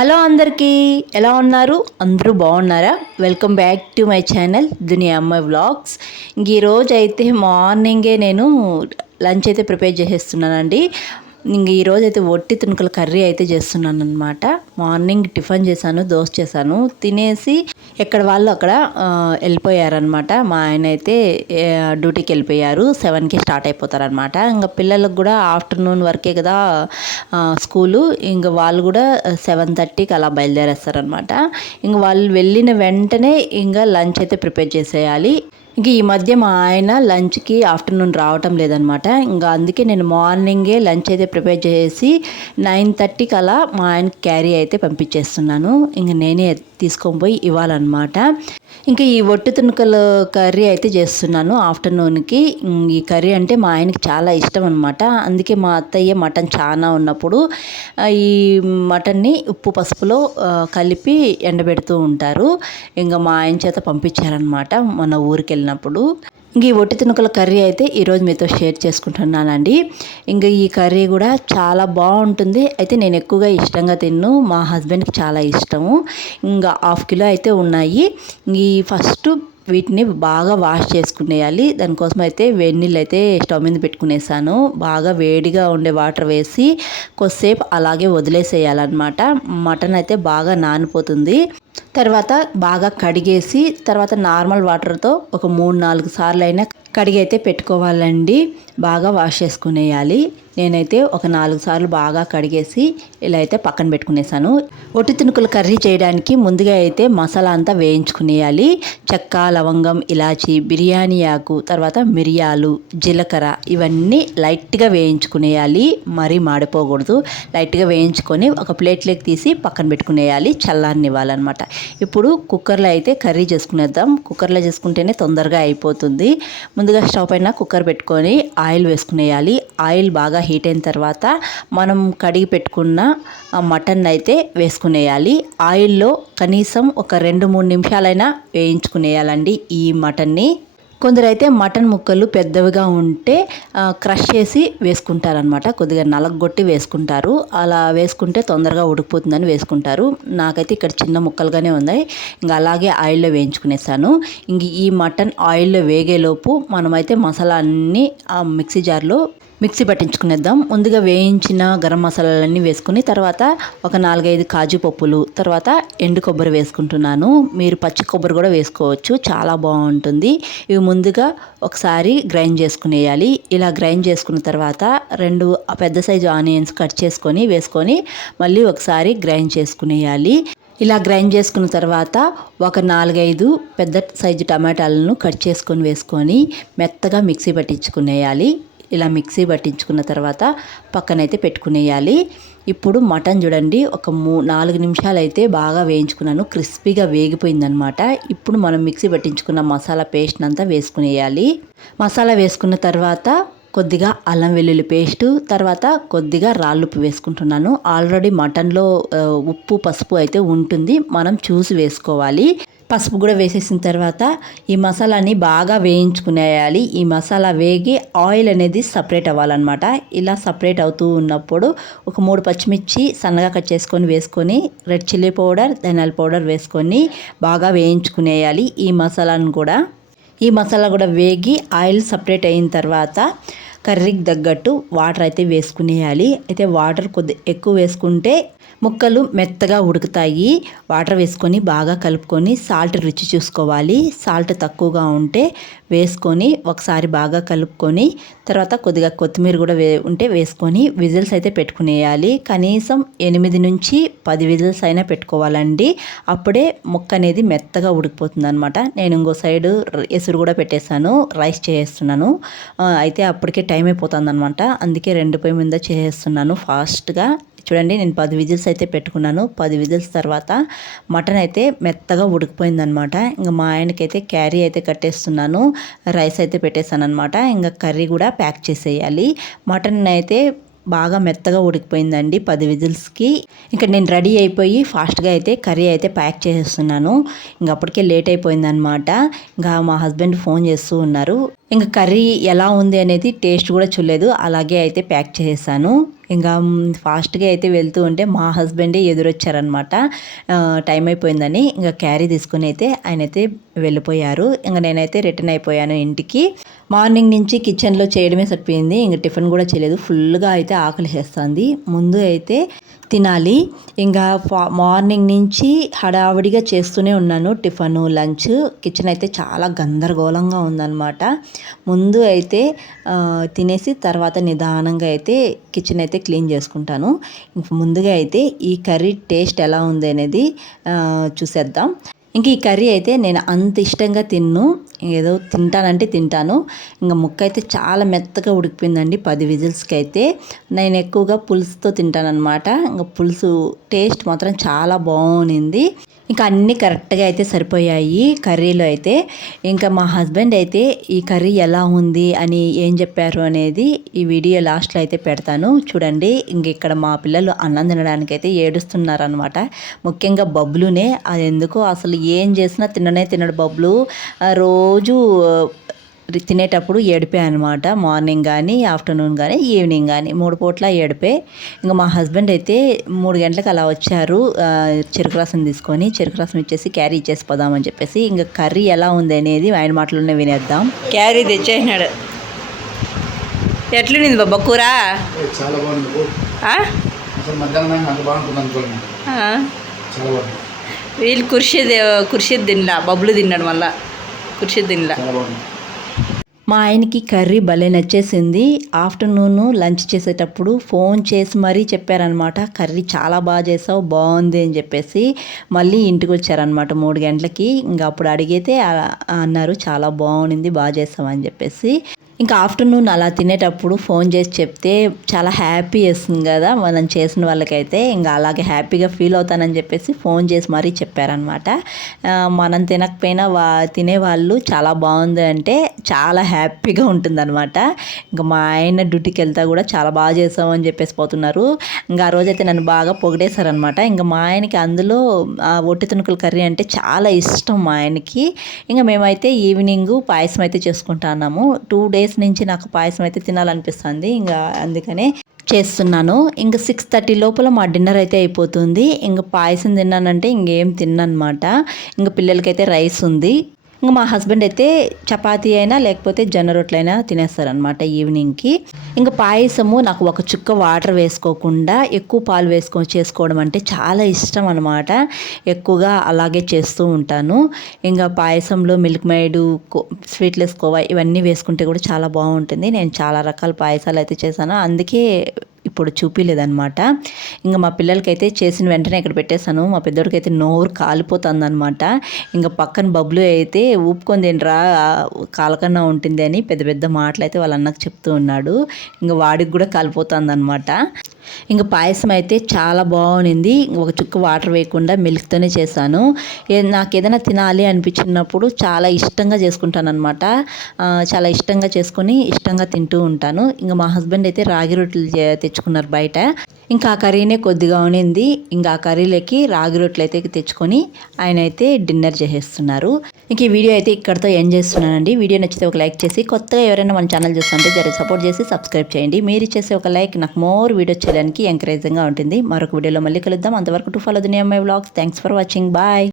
Hello అందరికీ, ఎలా ఉన్నారు? అందరూ బాగున్నారా? Welcome back to my channel దునియా అమ్మాయి వ్లాగ్స్. ఈరోజు అయితే మార్నింగే నేను లంచ్ అయితే ప్రిపేర్ చేసేస్తున్నానండి. ఈరోజు అయితే ఒట్టి తుణుకల కర్రీ అయితే చేస్తున్నాను అనమాట. మార్నింగ్ టిఫిన్ చేశాను, దోశ చేశాను, తినేసి ఎక్కడ వాళ్ళు అక్కడ వెళ్ళిపోయారనమాట. మా ఆయన అయితే డ్యూటీకి వెళ్ళిపోయారు, 7కి స్టార్ట్ అయిపోతారనమాట. ఇంకా పిల్లలకు కూడా ఆఫ్టర్నూన్ వరకే కదా స్కూలు, ఇంకా వాళ్ళు కూడా 7:30కి అలా బయలుదేరేస్తారనమాట. ఇంక వాళ్ళు వెళ్ళిన వెంటనే ఇంకా లంచ్ అయితే ప్రిపేర్ చేసేయాలి. ఇంక ఈ మధ్య మా ఆయన లంచ్కి ఆఫ్టర్నూన్ రావటం లేదనమాట. ఇంకా అందుకే నేను మార్నింగే లంచ్ అయితే ప్రిపేర్ చేసి 9:30కి అలా మా ఆయనకి క్యారీ అయితే పంపించేస్తున్నాను. ఇంక నేనే తీసుకొని పోయి ఇవ్వాలన్నమాట. ఇంకా ఈ ఒట్టి తుణుకల కర్రీ అయితే చేస్తున్నాను ఆఫ్టర్నూన్కి. ఈ కర్రీ అంటే మా ఆయనకి చాలా ఇష్టం అనమాట. అందుకే మా అత్తయ్య మటన్ చాలా ఉన్నప్పుడు ఈ మటన్ని ఉప్పు పసుపులో కలిపి ఎండబెడుతూ ఉంటారు. ఇంకా మా ఆయన చేత పంపించారనమాట మన ఊరికి వెళ్ళినప్పుడు. ఇంక ఈ ఒట్టి తుణుకల కర్రీ అయితే ఈరోజు మీతో షేర్ చేసుకుంటున్నానండి. ఇంకా ఈ కర్రీ కూడా చాలా బాగుంటుంది. అయితే నేను ఎక్కువగా ఇష్టంగా తిన్ను, మా హస్బెండ్కి చాలా ఇష్టము. ఇంకా 1/2 కిలో అయితే ఉన్నాయి. ఈ ఫస్ట్ వీటిని బాగా వాష్ చేసుకునేయాలి. దానికోసం అయితే వేడి నీళ్ళు అయితే స్టవ్ మీద పెట్టుకునేసాను. బాగా వేడిగా ఉండే వాటర్ వేసి కొద్దిసేపు అలాగే వదిలేసేయాలన్నమాట. మటన్ అయితే బాగా నానిపోతుంది. తర్వాత బాగా కడిగేసి తర్వాత నార్మల్ వాటర్తో ఒక 3-4 సార్లు అయినా కడిగి అయితే పెట్టుకోవాలండి. బాగా వాష్ చేసుకునేయాలి. నేనైతే ఒక 4 సార్లు బాగా కడిగేసి ఇలా అయితే పక్కన పెట్టుకునేసాను. ఒట్టి తుణుకుల కర్రీ చేయడానికి ముందుగా అయితే మసాలా అంతా వేయించుకునేయాలి. చెక్క, లవంగం, ఇలాచి, బిర్యానీ ఆకు, తర్వాత మిరియాలు, జీలకర్ర ఇవన్నీ లైట్గా వేయించుకునేయాలి. మరీ మాడిపోకూడదు. లైట్గా వేయించుకొని ఒక ప్లేట్లోకి తీసి పక్కన పెట్టుకునేయాలి. చల్లారనివ్వాలన్నమాట. ఇప్పుడు కుక్కర్లో అయితే కర్రీ చేసుకునేద్దాం. కుక్కర్లో చేసుకుంటేనే తొందరగా అయిపోతుంది. ముందుగా స్టవ్ పైన కుక్కర్ పెట్టుకొని ఆయిల్ వేసుకునేయాలి. ఆయిల్ బాగా హీట్ అయిన తర్వాత మనం కడిగి పెట్టుకున్న మటన్ అయితే వేసుకునేయాలి. ఆయిల్లో కనీసం ఒక 2-3 నిమిషాలైనా వేయించుకునేయాలండి ఈ మటన్ని. కొందరైతే మటన్ ముక్కలు పెద్దవిగా ఉంటే క్రష్ చేసి వేసుకుంటారనమాట. కొద్దిగా నలగొట్టి వేసుకుంటారు. అలా వేసుకుంటే తొందరగా ఉడికిపోతుందని వేసుకుంటారు. నాకైతే ఇక్కడ చిన్న ముక్కలుగానే ఉన్నాయి. ఇంకా అలాగే ఆయిల్లో వేయించుకునేసాను. ఇంక ఈ మటన్ ఆయిల్లో వేగేలోపు మనమైతే మసాలా అన్నీ మిక్సీ జార్లో మిక్సీ పట్టించుకునేద్దాం. ముందుగా వేయించిన గరం మసాలాలన్నీ వేసుకుని తర్వాత ఒక 4-5 కాజు పప్పులు, తర్వాత ఎండు కొబ్బరి వేసుకుంటున్నాను. మీరు పచ్చి కొబ్బరి కూడా వేసుకోవచ్చు, చాలా బాగుంటుంది. ఇవి ముందుగా ఒకసారి గ్రైండ్ చేసుకునేయాలి. ఇలా గ్రైండ్ చేసుకున్న తర్వాత 2 పెద్ద సైజు ఆనియన్స్ కట్ చేసుకొని వేసుకొని మళ్ళీ ఒకసారి గ్రైండ్ చేసుకునేయాలి. ఇలా గ్రైండ్ చేసుకున్న తర్వాత ఒక 4-5 పెద్ద సైజు టమాటాలను కట్ చేసుకొని వేసుకొని మెత్తగా మిక్సీ పట్టించుకునేయాలి. ఇలా మిక్సీ పట్టించుకున్న తర్వాత పక్కనైతే పెట్టుకునేయాలి. ఇప్పుడు మటన్ చూడండి, ఒక 4 నిమిషాలు అయితే బాగా వేయించుకున్నాను. క్రిస్పీగా వేగిపోయిందనమాట. ఇప్పుడు మనం మిక్సీ పట్టించుకున్న మసాలా పేస్ట్ అంతా వేసుకునేయాలి. మసాలా వేసుకున్న తర్వాత కొద్దిగా అల్లం వెల్లుల్లి పేస్టు, తర్వాత కొద్దిగా రాళ్ళుప్పు వేసుకుంటున్నాను. ఆల్రెడీ మటన్లో ఉప్పు పసుపు అయితే ఉంటుంది, మనం చూసి వేసుకోవాలి. పసుపు కూడా వేసేసిన తర్వాత ఈ మసాలాని బాగా వేయించుకునేయాలి. ఈ మసాలా వేగి ఆయిల్ అనేది సపరేట్ అవ్వాలన్నమాట. ఇలా సపరేట్ అవుతూ ఉన్నప్పుడు ఒక 3 పచ్చిమిర్చి సన్నగా కట్ చేసుకొని వేసుకొని రెడ్ చిల్లీ పౌడర్, ధనియాల పౌడర్ వేసుకొని బాగా వేయించుకునేయాలి ఈ మసాలాను కూడా. ఈ మసాలా కూడా వేగి ఆయిల్ సపరేట్ అయిన తర్వాత కర్రీకి తగ్గట్టు వాటర్ అయితే వేసుకునేయాలి. అయితే వాటర్ ఎక్కువ వేసుకుంటే ముక్కలు మెత్తగా ఉడుకుతాయి. వాటర్ వేసుకొని బాగా కలుపుకొని సాల్ట్ రుచి చూసుకోవాలి. సాల్ట్ తక్కువగా ఉంటే వేసుకొని ఒకసారి బాగా కలుపుకొని తర్వాత కొద్దిగా కొత్తిమీర కూడా ఉంటే వేసుకొని విజిల్స్ అయితే పెట్టుకునేయాలి. కనీసం 8-10 విజిల్స్ అయినా పెట్టుకోవాలండి. అప్పుడే ముక్క అనేది మెత్తగా ఉడికిపోతుంది అనమాట. నేను ఇంకో సైడు ఎసురు కూడా పెట్టేశాను, రైస్ చేస్తున్నాను. అయితే అప్పటికే టైం అయిపోతుంది అనమాట. అందుకే 2 పొయ్యి మీద చేసేస్తున్నాను ఫాస్ట్గా. చూడండి, నేను 10 విజిల్స్ అయితే పెట్టుకున్నాను. 10 విజిల్స్ తర్వాత మటన్ అయితే మెత్తగా ఉడికిపోయిందనమాట. ఇంకా మా ఆయనకైతే క్యారీ అయితే కట్టేస్తున్నాను, రైస్ అయితే పెట్టేశాను అనమాట. ఇంకా కర్రీ కూడా ప్యాక్ చేసేయాలి. మటన్ అయితే బాగా మెత్తగా ఉడికిపోయిందండి 10 విజిల్స్కి. ఇంకా నేను రెడీ అయిపోయి ఫాస్ట్గా అయితే కర్రీ అయితే ప్యాక్ చేసేస్తున్నాను. ఇంకా అప్పటికే లేట్ అయిపోయిందనమాట. ఇంకా మా హస్బెండ్ ఫోన్ చేస్తూ ఉన్నారు. ఇంకా కర్రీ ఎలా ఉంది అనేది టేస్ట్ కూడా చూడలేదు, అలాగే అయితే ప్యాక్ చేసేసాను. ఇంకా ఫాస్ట్గా అయితే వెళ్తూ ఉంటే మా హస్బెండే ఎదురొచ్చారనమాట. టైం అయిపోయిందని ఇంకా క్యారీ తీసుకుని అయితే ఆయన అయితే వెళ్ళిపోయారు. ఇంకా నేనైతే రిటర్న్ అయిపోయాను ఇంటికి. మార్నింగ్ నుంచి కిచెన్లో చేయడమే సరిపోయింది, ఇంకా టిఫిన్ కూడా చేయలేదు. ఫుల్గా అయితే ఆకలి చేస్తుంది. ముందు అయితే తినాలి. ఇంకా మార్నింగ్ నుంచి హడావిడిగా చేస్తూనే ఉన్నాను టిఫను లంచ్. కిచెన్ అయితే చాలా గందరగోళంగా ఉందన్నమాట. ముందు అయితే తినేసి తర్వాత నిదానంగా అయితే కిచెన్ అయితే క్లీన్ చేసుకుంటాను. ముందుగా అయితే ఈ కర్రీ టేస్ట్ ఎలా ఉంది అనేది చూసేద్దాం. ఇంక ఈ కర్రీ అయితే నేను అంత ఇష్టంగా ఏదో తింటానంటే తింటాను. ఇంకా ముక్క అయితే చాలా మెత్తగా ఉడికిపోయిందండి 10 విజిల్స్కి అయితే. నేను ఎక్కువగా పులుసుతో తింటానన్నమాట. ఇంకా పులుసు టేస్ట్ మాత్రం చాలా బాగుంది. ఇంకా అన్నీ కరెక్ట్గా అయితే సరిపోయాయి కర్రీలో అయితే. ఇంకా మా హస్బెండ్ అయితే ఈ కర్రీ ఎలా ఉంది అని ఏం చెప్పారు అనేది ఈ వీడియో లాస్ట్లో అయితే పెడతాను చూడండి. ఇంక ఇక్కడ మా పిల్లలు అన్నం తినడానికి అయితే ఏడుస్తున్నారనమాట. ముఖ్యంగా బబ్లునే, అది ఎందుకో అసలు ఏం చేసినా తినడు బబ్లు. రోజు తినేటప్పుడు ఏడిపే అనమాట. మార్నింగ్ కానీ ఆఫ్టర్నూన్ కానీ ఈవినింగ్ కానీ 3 పూట్ల ఏడిపే. ఇంకా మా హస్బెండ్ అయితే 3 గంటలకు అలా వచ్చారు చెరుకు రసం తీసుకొని. చెరుకు రసం ఇచ్చేసి క్యారీ ఇచ్చేసి పోదామని చెప్పేసి. ఇంకా కర్రీ ఎలా ఉంది అనేది ఆయన మాటలోనే వినేద్దాం. క్యారీ తెచ్చేసినాడు. ఎట్లుంది బాబా కూర? చాలా బాగుంది. వీళ్ళు కుర్షీద్ తినలా, బబ్బులు తిన్నాడు. మళ్ళా కుర్షీద్ తినలా. మా ఆయనకి కర్రీ భలే నచ్చేసింది. ఆఫ్టర్నూన్ లంచ్ చేసేటప్పుడు ఫోన్ చేసి మరీ చెప్పారనమాట, కర్రీ చాలా బాగా చేసావు, బాగుంది అని చెప్పేసి. మళ్ళీ ఇంటికి వచ్చారనమాట 3 గంటలకి. ఇంకా అప్పుడు అడిగితే అన్నారు చాలా బాగుంది, బాగా చేసావు అని చెప్పేసి. ఇంకా ఆఫ్టర్నూన్ అలా తినేటప్పుడు ఫోన్ చేసి చెప్తే చాలా హ్యాపీ వేస్తుంది కదా మనం చేసిన వాళ్ళకైతే. ఇంకా అలాగే హ్యాపీగా ఫీల్ అవుతానని చెప్పేసి ఫోన్ చేసి మరీ చెప్పారనమాట. మనం తినకపోయినా తినేవాళ్ళు చాలా బాగుంది అంటే చాలా హ్యాపీగా ఉంటుందన్నమాట. ఇంకా మా ఆయన డ్యూటీకి వెళ్తా కూడా చాలా బాగా చేసావు అని చెప్పేసి పోతున్నారు. ఇంకా ఆ రోజైతే నన్ను బాగా పొగిడేశారనమాట. ఇంకా మా ఆయనకి అందులో ఒట్టి తునుకుల కర్రీ అంటే చాలా ఇష్టం మా ఆయనకి. ఇంకా మేమైతే ఈవినింగ్ పాయసం అయితే చేసుకుంటున్నాము. 2 days నుంచి నాకు పాయసం అయితే తినాలనిపిస్తుంది. ఇంకా అందుకనే చేస్తున్నాను. ఇంకా 6:30 లోపల మా డిన్నర్ అయితే అయిపోతుంది. ఇంకా పాయసం తిన్నానంటే ఇంకేం తిన్ననమాట. ఇంకా పిల్లలకైతే రైస్ ఉంది. ఇంకా మా హస్బెండ్ అయితే చపాతీ అయినా లేకపోతే జొన్న రొట్టెలైనా తినేస్తారనమాట ఈవినింగ్కి. ఇంకా పాయసము నాకు ఒక చుక్క వాటర్ వేసుకోకుండా ఎక్కువ పాలు చేసుకోవడం అంటే చాలా ఇష్టం అనమాట. ఎక్కువగా అలాగే చేస్తూ ఉంటాను. ఇంకా పాయసంలో మిల్క్ మేడ్, స్వీట్లెస్ కోవా ఇవన్నీ వేసుకుంటే కూడా చాలా బాగుంటుంది. నేను చాలా రకాల పాయసాలు అయితే చేశాను, అందుకే ఇప్పుడు చూపించలేదన్నమాట. ఇంకా మా పిల్లలకైతే చేసిన వెంటనే ఇక్కడ పెట్టేశాను. మా పెద్దోడికైతే నోరు కాలిపోతుంది అనమాట. ఇంకా పక్కన బబ్లు అయితే ఊపుకొని తినరా కాలకన్నా ఉంటుంది అని పెద్ద పెద్ద మాటలు అయితే వాళ్ళ అన్నకు చెప్తూ ఉన్నాడు. ఇంకా వాడికి కూడా కాలిపోతుంది అనమాట. ఇంకా పాయసం అయితే చాలా బాగుంది. ఒక చుక్క వాటర్ వేయకుండా మిల్క్తోనే చేశాను. నాకు ఏదైనా తినాలి అనిపించినప్పుడు చాలా ఇష్టంగా చేసుకుంటాను అనమాట. చాలా ఇష్టంగా చేసుకొని ఇష్టంగా తింటూ ఉంటాను. ఇంకా మా హస్బెండ్ అయితే రాగి రొట్టెలు తెచ్చుకున్నారు బయట. ఇంకా ఆ కర్రీనే కొద్దిగా ఉనింది. ఇంకా ఆ కర్రీలకి రాగి రొట్టెలు అయితే తెచ్చుకొని ఆయన అయితే డిన్నర్ చేసేస్తున్నారు. ఇంక ఈ వీడియో అయితే ఇక్కడితో ఎండ్ చేస్తున్నానండి. వీడియో నచ్చితే ఒక లైక్ చేసి, కొత్తగా ఎవరైనా మన ఛానల్ చూస్తుంటే జర సపోర్ట్ చేసి సబ్స్క్రైబ్ చేయండి. మీరు చేసే ఒక లైక్ నాకు మోర్ వీడియోస్ చేయడానికి ఎంకరేజింగ్గా ఉంటుంది. మరొక వీడియోలో మళ్ళీ కలుద్దాం. అంతవరకు టు ఫాలో దునియా అమ్మాయి vlogs. Thanks for watching. Bye.